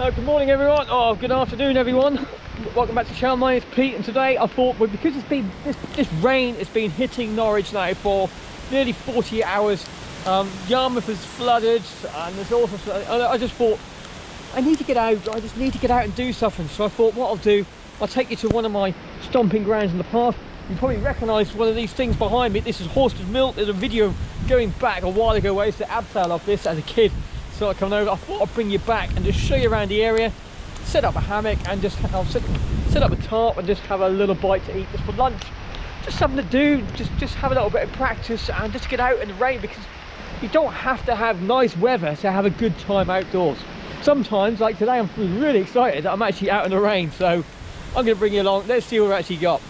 Good morning everyone, good afternoon everyone. Welcome back to the channel. My name is Pete, and today I thought, well, because it's been this rain has been hitting Norwich now for nearly 40 hours. Yarmouth is flooded and there's also, I just thought I need to get out. I just need to get out and do something. So I thought what I'll do, I'll take you to one of my stomping grounds in the park. You probably recognise one of these things behind me. This is Horsford Mill. There's a video going back a while ago where I used to abseil off this as a kid. So I come over, I thought I'd bring you back and just show you around the area, set up a hammock and just I'll set up a tarp and just have a little bite to eat just for lunch. Just something to do, just have a little bit of practice and just get out in the rain, because you don't have to have nice weather to have a good time outdoors. Sometimes, like today, I'm really excited that I'm actually out in the rain, so I'm going to bring you along. Let's see what we've actually got.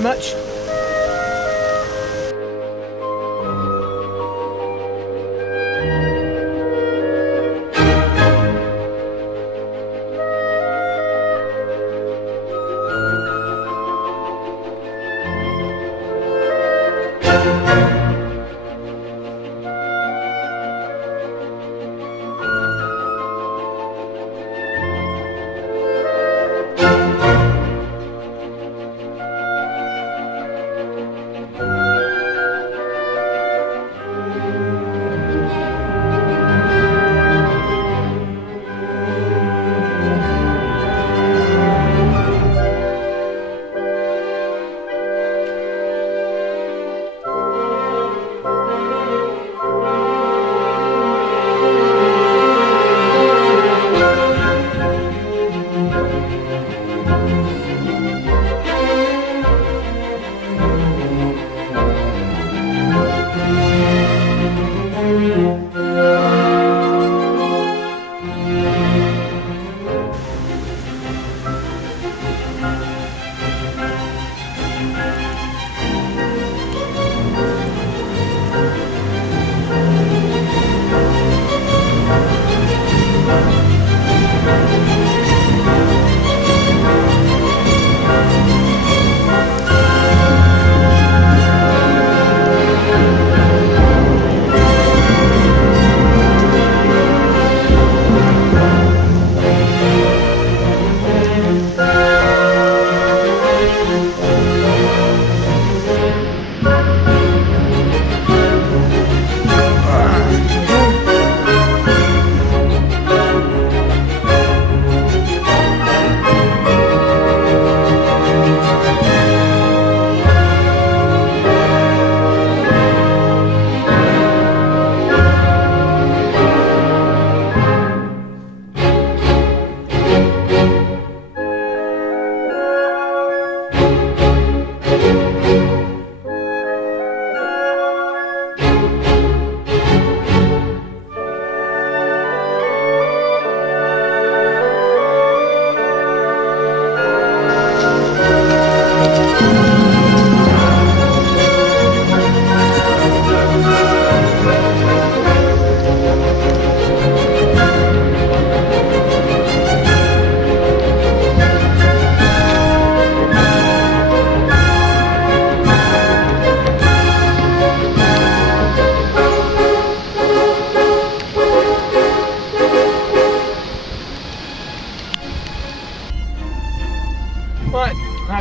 very much.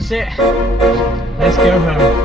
that's it. Let's go home.